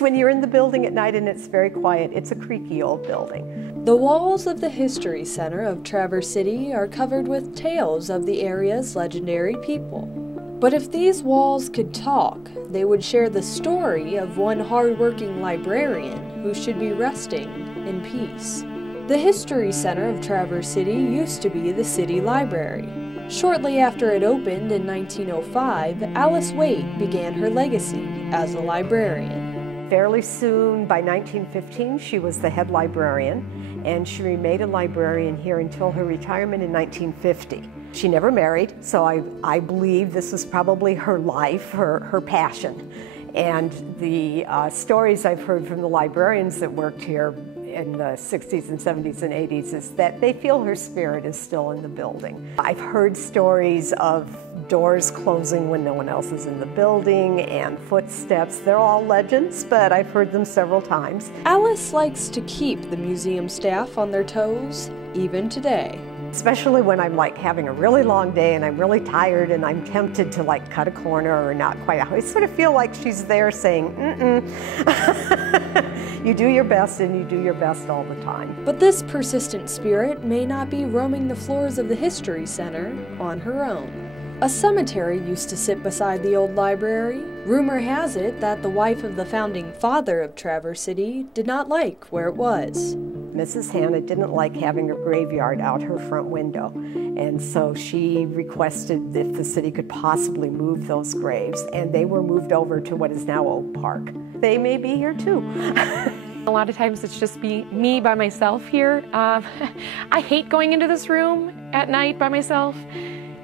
When you're in the building at night and it's very quiet, it's a creaky old building. The walls of the History Center of Traverse City are covered with tales of the area's legendary people. But if these walls could talk, they would share the story of one hard-working librarian who should be resting in peace. The History Center of Traverse City used to be the city library. Shortly after it opened in 1905, Alice Waite began her legacy as a librarian. Fairly soon, by 1915, she was the head librarian, and she remained a librarian here until her retirement in 1950. She never married, so I believe this was probably her life, her passion. And the stories I've heard from the librarians that worked here in the 60s and 70s and 80s is that they feel her spirit is still in the building. I've heard stories of doors closing when no one else is in the building and footsteps. They're all legends, but I've heard them several times. Alice likes to keep the museum staff on their toes, even today. Especially when I'm like having a really long day and I'm really tired and I'm tempted to like cut a corner or not quite. I always sort of feel like she's there saying, You do your best and you do your best all the time. But this persistent spirit may not be roaming the floors of the History Center on her own. A cemetery used to sit beside the old library. Rumor has it that the wife of the founding father of Traverse City did not like where it was. Mrs. Hannah didn't like having a graveyard out her front window, and so she requested if the city could possibly move those graves, and they were moved over to what is now Oak Park. They may be here too. A lot of times it's just me by myself here. I hate going into this room at night by myself,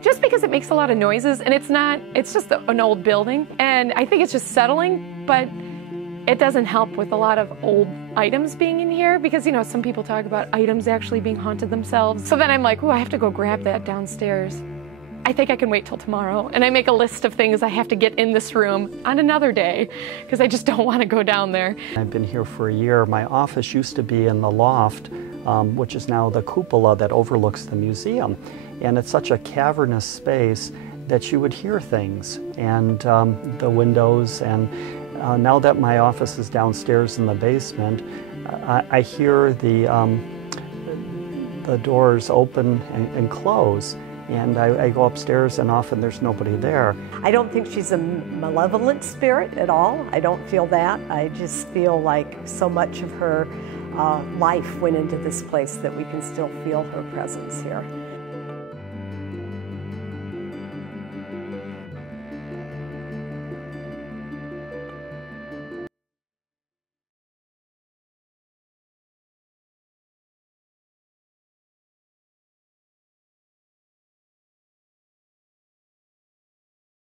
just because it makes a lot of noises, and it's just an old building, and I think it's just settling, but it doesn't help with a lot of old items being in here because, you know, some people talk about items actually being haunted themselves. So then I'm like, ooh, I have to go grab that downstairs. I think I can wait till tomorrow. And I make a list of things I have to get in this room on another day because I just don't want to go down there. I've been here for a year. My office used to be in the loft, which is now the cupola that overlooks the museum. And it's such a cavernous space that you would hear things and the windows. And now that my office is downstairs in the basement, I hear the doors open and close. And I go upstairs and often there's nobody there. I don't think she's a malevolent spirit at all. I don't feel that. I just feel like so much of her life went into this place that we can still feel her presence here.